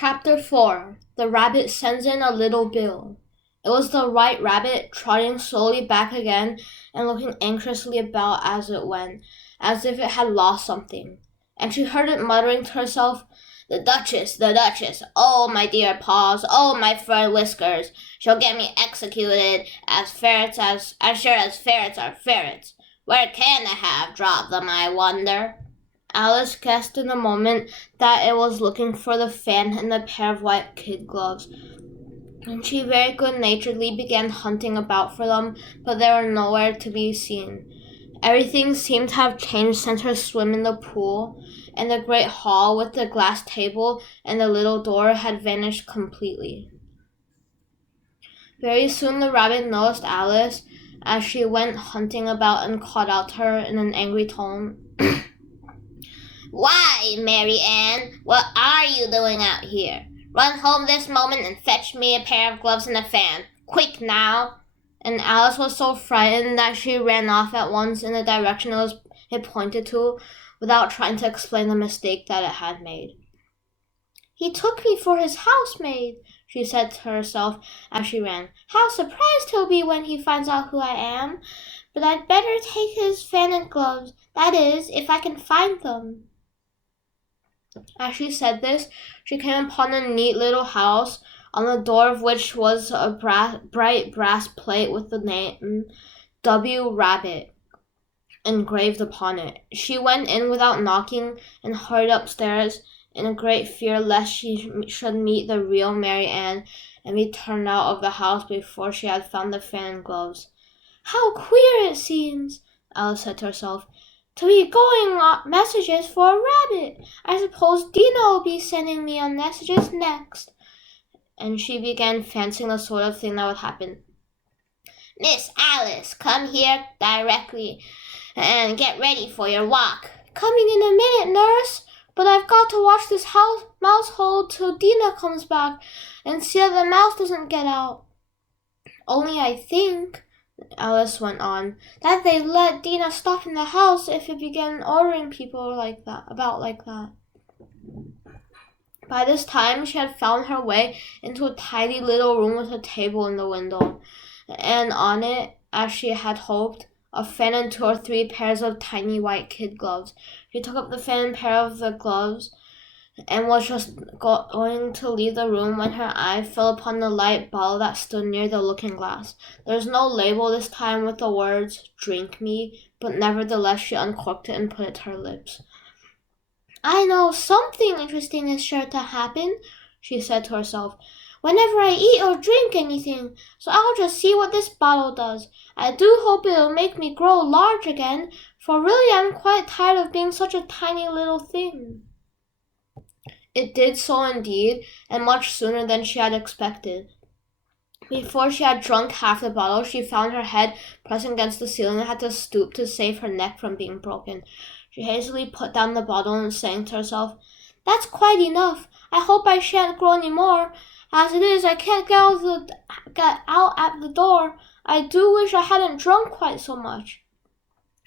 Chapter 4 The Rabbit Sends in a Little Bill. It was the White Rabbit, trotting slowly back again and looking anxiously about as it went, as if it had lost something. And she heard it muttering to herself, the Duchess, oh my dear paws, oh my fur whiskers, she'll get me executed as sure as ferrets are ferrets. Where can I have dropped them, I wonder? Alice guessed in a moment that it was looking for the fan and the pair of white kid gloves, and she very good-naturedly began hunting about for them, but they were nowhere to be seen. Everything seemed to have changed since her swim in the pool, and the great hall with the glass table and the little door had vanished completely. Very soon the rabbit noticed Alice as she went hunting about and called out to her in an angry tone, Why, Mary Ann, what are you doing out here? Run home this moment and fetch me a pair of gloves and a fan. Quick now! And Alice was so frightened that she ran off at once in the direction it pointed to, without trying to explain the mistake that it had made. He took me for his housemaid, she said to herself as she ran. How surprised he'll be when he finds out who I am. But I'd better take his fan and gloves, that is, if I can find them. As she said this, she came upon a neat little house, on the door of which was a bright brass plate with the name W. Rabbit engraved upon it. She went in without knocking and hurried upstairs in a great fear lest she should meet the real Mary Ann and be turned out of the house before she had found the fan and gloves. How queer it seems, Alice said to herself, to be going on messages for a rabbit. I suppose Dina will be sending me on messages next. And she began fancying the sort of thing that would happen. Miss Alice, come here directly and get ready for your walk. Coming in a minute, nurse. But I've got to watch this mouse hole till Dina comes back and see that the mouse doesn't get out. Only I think, Alice went on, that they let Dina stop in the house if it began ordering people like that. By this time, she had found her way into a tiny little room with a table in the window, and on it, as she had hoped, a fan and 2 or 3 pairs of tiny white kid gloves. She took up the fan and pair of the gloves and was just going to leave the room when her eye fell upon the light bottle that stood near the looking-glass. There was no label this time with the words, Drink me, but nevertheless she uncorked it and put it to her lips. I know something interesting is sure to happen, she said to herself, whenever I eat or drink anything, so I'll just see what this bottle does. I do hope it'll make me grow large again, for really I'm quite tired of being such a tiny little thing. It did so indeed, and much sooner than she had expected. Before she had drunk half the bottle, she found her head pressing against the ceiling and had to stoop to save her neck from being broken. She hastily put down the bottle and saying to herself, That's quite enough. I hope I shan't grow any more. As it is, I can't get out at the door. I do wish I hadn't drunk quite so much.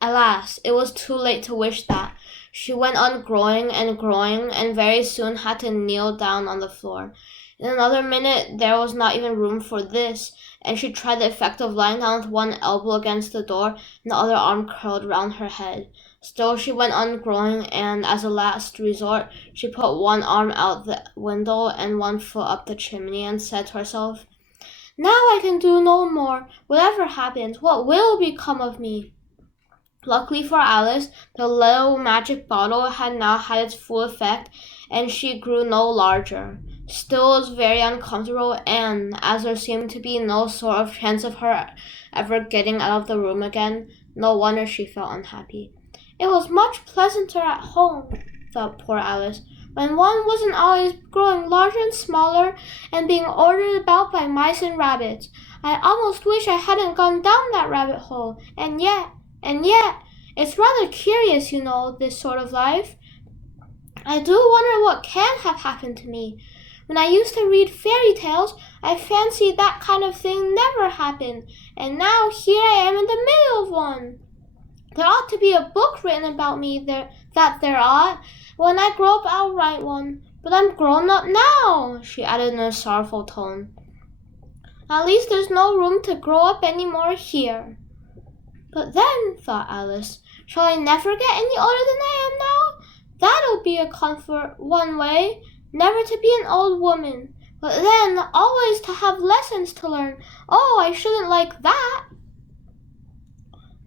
Alas, it was too late to wish that. She went on growing, and very soon had to kneel down on the floor. In another minute, there was not even room for this, and she tried the effect of lying down with one elbow against the door and the other arm curled round her head. Still she went on growing, and as a last resort, she put one arm out the window and one foot up the chimney and said to herself, Now I can do no more. Whatever happens, what will become of me? Luckily for Alice, the little magic bottle had now had its full effect, and she grew no larger. Still it was very uncomfortable, and as there seemed to be no sort of chance of her ever getting out of the room again, no wonder she felt unhappy. It was much pleasanter at home, thought poor Alice, when one wasn't always growing larger and smaller and being ordered about by mice and rabbits. I almost wish I hadn't gone down that rabbit hole, and yet, it's rather curious, you know, this sort of life. I do wonder what can have happened to me. When I used to read fairy tales, I fancied that kind of thing never happened, and now here I am in the middle of one. There ought to be a book written about me there ought. When I grow up, I'll write one. But I'm grown up now, she added in a sorrowful tone. At least there's no room to grow up anymore here. But then, thought Alice, shall I never get any older than I am now? That'll be a comfort, one way, never to be an old woman. But then, always to have lessons to learn. Oh, I shouldn't like that.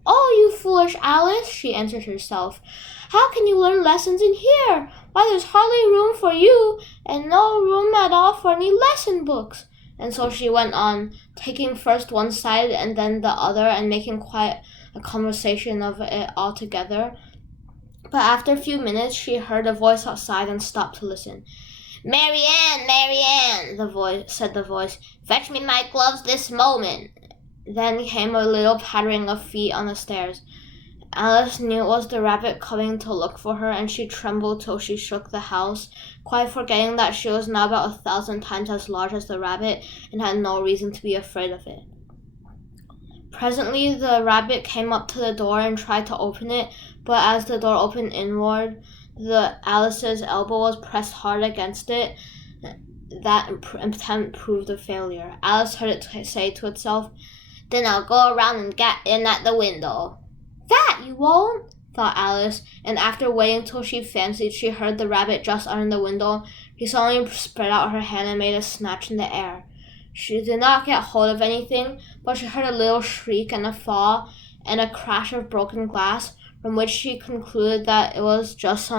Oh, you foolish Alice, she answered herself. How can you learn lessons in here? Why, there's hardly room for you, and no room at all for any lesson books. And so she went on, taking first one side and then the other, and making quite a conversation of it all together. But after a few minutes, she heard a voice outside and stopped to listen. Mary Ann, said the voice, fetch me my gloves this moment. Then came a little pattering of feet on the stairs. Alice knew it was the rabbit coming to look for her, and she trembled till she shook the house, quite forgetting that she was now about 1,000 times as large as the rabbit and had no reason to be afraid of it. Presently the rabbit came up to the door and tried to open it, but as the door opened inward, Alice's elbow was pressed hard against it. That attempt proved a failure. Alice heard it say to itself, Then I'll go around and get in at the window. That you won't, thought Alice, and after waiting till she fancied she heard the rabbit just under the window, she suddenly spread out her hand and made a snatch in the air. She did not get hold of anything, but she heard a little shriek and a fall and a crash of broken glass, from which she concluded that it was just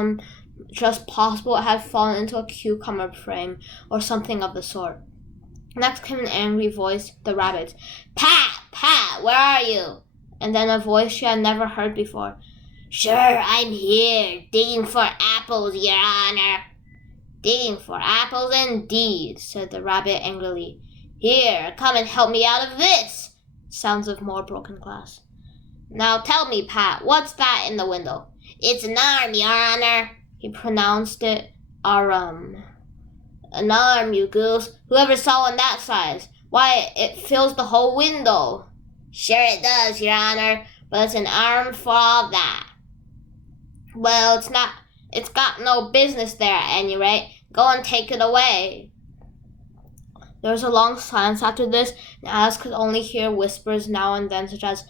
possible it had fallen into a cucumber frame or something of the sort. Next came an angry voice, the rabbit's. Pat, where are you? And then a voice she had never heard before. Sure, I'm here, digging for apples, Your Honor. Digging for apples indeed, said the rabbit angrily. Here, come and help me out of this. Sounds of more broken glass. Now tell me, Pat, what's that in the window? It's an arm, Your Honor. He pronounced it arum. An arm, you goose. Whoever saw one that size? Why, it fills the whole window. Sure it does, Your Honor, but it's an arm for all that. Well, it's got no business there at any rate. Go and take it away. There was a long silence after this, and Alice could only hear whispers now and then, such as,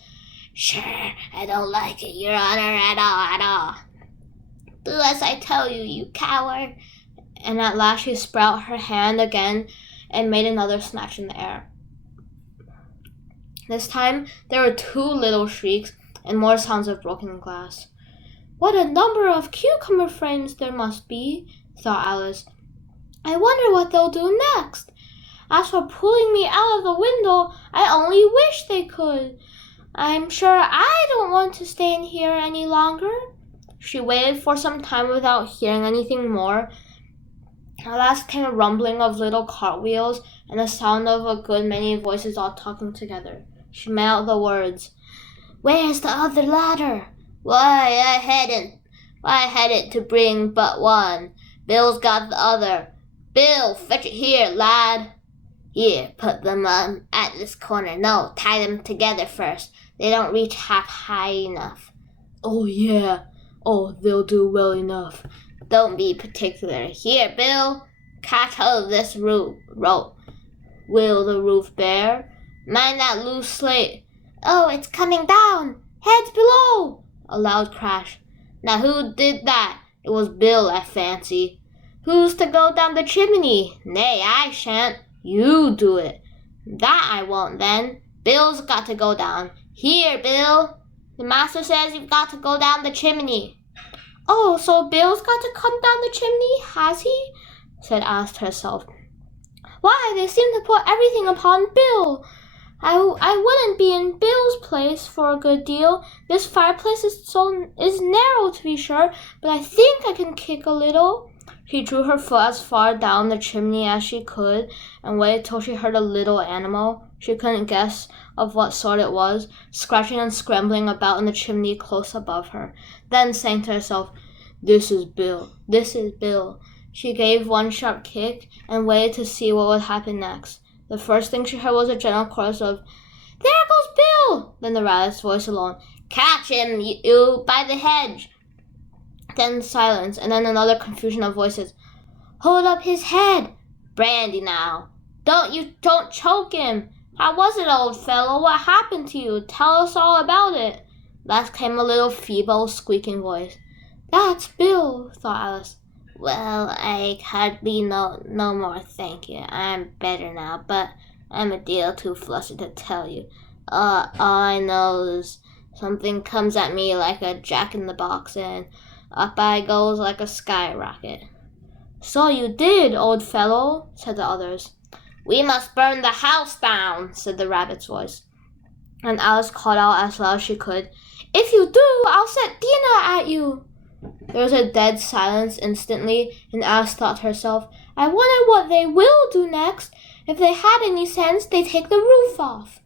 Sure, I don't like it, Your Honor, at all. Do as I tell you, you coward. And at last she spread out her hand again and made another snatch in the air. This time there were 2 little shrieks and more sounds of broken glass. What a number of cucumber frames there must be, thought Alice. I wonder what they'll do next. As for pulling me out of the window, I only wish they could. I'm sure I don't want to stay in here any longer. She waited for some time without hearing anything more. At last came a rumbling of little cartwheels and the sound of a good many voices all talking together. She made out the words, Where's the other ladder? Why, I had it to bring but one. Bill's got the other. Bill, fetch it here, lad. Here, put them at this corner. No, tie them together first. They don't reach half high enough. Oh, yeah. Oh, they'll do well enough. Don't be particular. Here, Bill, catch hold of this rope. Will the roof bear? Mind that loose slate. Oh, it's coming down. Heads below. A loud crash. Now who did that? It was Bill, I fancy. Who's to go down the chimney? Nay, I shan't. You do it. That I won't, then. Bill's got to go down. Here, Bill. The master says you've got to go down the chimney. Oh, so Bill's got to come down the chimney, has he? Said Alice to herself. Why, they seem to put everything upon Bill. I wouldn't be in Bill's place for a good deal. This fireplace is narrow, to be sure, but I think I can kick a little. She drew her foot as far down the chimney as she could and waited till she heard a little animal, she couldn't guess of what sort it was, scratching and scrambling about in the chimney close above her, then saying to herself, This is Bill. She gave one sharp kick and waited to see what would happen next. The first thing she heard was a general chorus of, There goes Bill! Then the rabbit's voice alone, Catch him, you, by the hedge! Then silence, and then another confusion of voices. Hold up his head! Brandy now! Don't choke him! How was it, old fellow? What happened to you? Tell us all about it. Last came a little feeble, squeaking voice. That's Bill, thought Alice. Well, I can't be no more, thank you. I'm better now, but I'm a deal too flustered to tell you. All I know is something comes at me like a jack-in-the-box, and up I goes like a skyrocket. So you did, old fellow, said the others. We must burn the house down, said the rabbit's voice. And Alice called out as loud as she could, If you do, I'll set Dina at you. There was a dead silence instantly, and Alice thought to herself, I wonder what they will do next. If they had any sense, they'd take the roof off.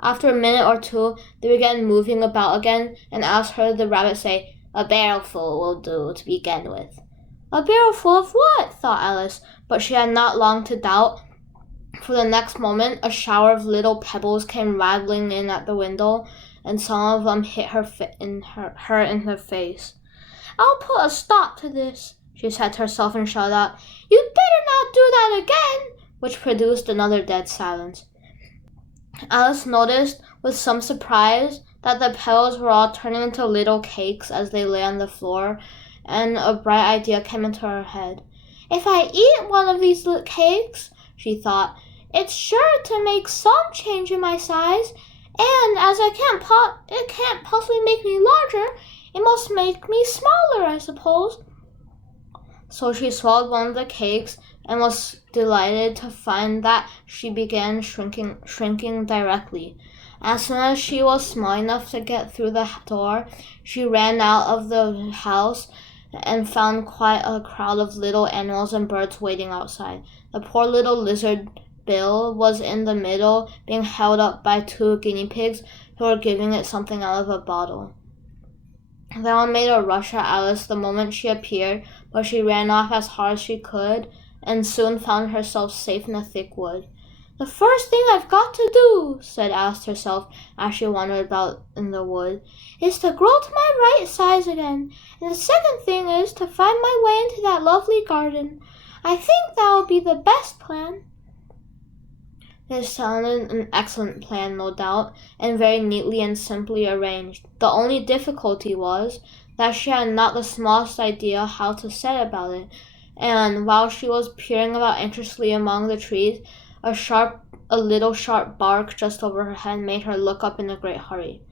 After a minute or two, they began moving about again, and Alice heard the rabbit say, A barrelful will do to begin with. A barrelful of what? Thought Alice, but she had not long to doubt. For the next moment, a shower of little pebbles came rattling in at the window, and some of them hit her in the face. I'll put a stop to this, she said to herself and shouted out, You'd better not do that again, which produced another dead silence. Alice noticed with some surprise that the pebbles were all turning into little cakes as they lay on the floor, and a bright idea came into her head. If I eat one of these little cakes, she thought, it's sure to make some change in my size, and as it can't possibly make me larger, it must make me smaller, I suppose. So she swallowed one of the cakes and was delighted to find that she began shrinking directly. As soon as she was small enough to get through the door, she ran out of the house and found quite a crowd of little animals and birds waiting outside. The poor little lizard Bill was in the middle, being held up by 2 guinea pigs who were giving it something out of a bottle. They all made a rush at Alice the moment she appeared, but she ran off as hard as she could and soon found herself safe in a thick wood. The first thing I've got to do, said Alice to herself as she wandered about in the wood, is to grow to my right size again, and the second thing is to find my way into that lovely garden. I think that will be the best plan. It sounded an excellent plan, no doubt, and very neatly and simply arranged. The only difficulty was that she had not the smallest idea how to set about it, and while she was peering about anxiously among the trees, a little sharp bark just over her head made her look up in a great hurry.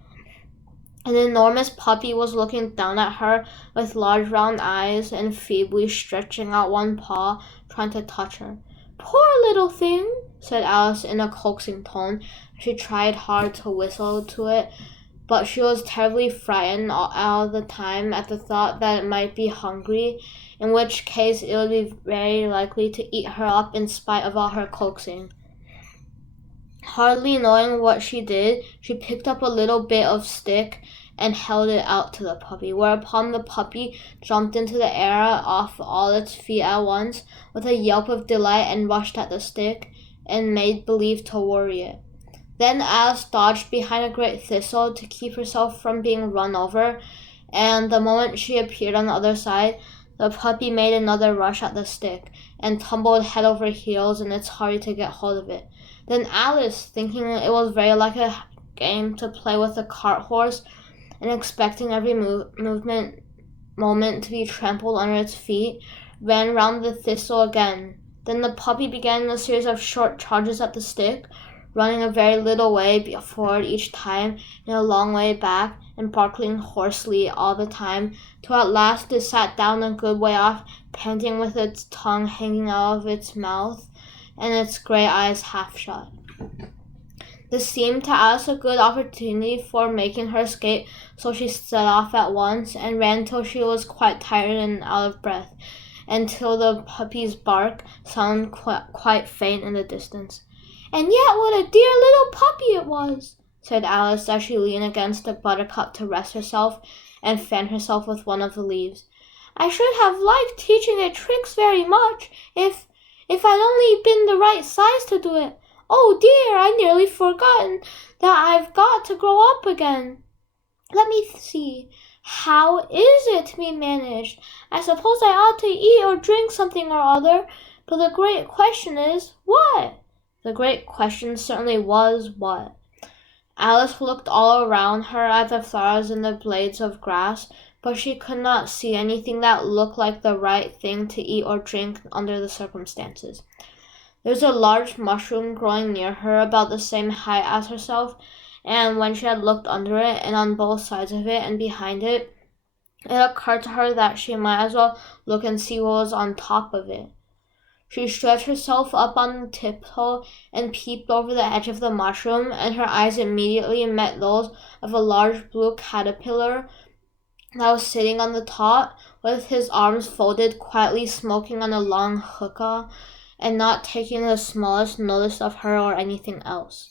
An enormous puppy was looking down at her with large round eyes and feebly stretching out one paw, trying to touch her. Poor little thing, said Alice in a coaxing tone. She tried hard to whistle to it, but she was terribly frightened all the time at the thought that it might be hungry, in which case it would be very likely to eat her up in spite of all her coaxing. Hardly knowing what she did, she picked up a little bit of stick and held it out to the puppy, whereupon the puppy jumped into the air off all its feet at once with a yelp of delight and rushed at the stick and made believe to worry it. Then Alice dodged behind a great thistle to keep herself from being run over, and the moment she appeared on the other side, the puppy made another rush at the stick and tumbled head over heels in its hurry to get hold of it. Then Alice, thinking it was very like a game to play with a cart horse, and expecting every moment to be trampled under its feet, ran round the thistle again. Then the puppy began a series of short charges at the stick, running a very little way forward each time and a long way back, and barking hoarsely all the time, till at last it sat down a good way off, panting with its tongue hanging out of its mouth and its grey eyes half shut. This seemed to Alice a good opportunity for making her escape, so she set off at once and ran till she was quite tired and out of breath, and till the puppy's bark sounded quite faint in the distance. And yet what a dear little puppy it was, said Alice as she leaned against a buttercup to rest herself and fan herself with one of the leaves. I should have liked teaching it tricks very much, if I'd only been the right size to do it. Oh dear, I nearly forgotten that I've got to grow up again. Let me see. How is it to be managed? I suppose I ought to eat or drink something or other, but the great question is, what? The great question certainly was, what? Alice looked all around her at the flowers and the blades of grass, but she could not see anything that looked like the right thing to eat or drink under the circumstances. There was a large mushroom growing near her about the same height as herself, and when she had looked under it and on both sides of it and behind it, it occurred to her that she might as well look and see what was on top of it. She stretched herself up on tiptoe and peeped over the edge of the mushroom, and her eyes immediately met those of a large blue caterpillar that was sitting on the top, with his arms folded, quietly smoking on a long hookah, and not taking the smallest notice of her or anything else.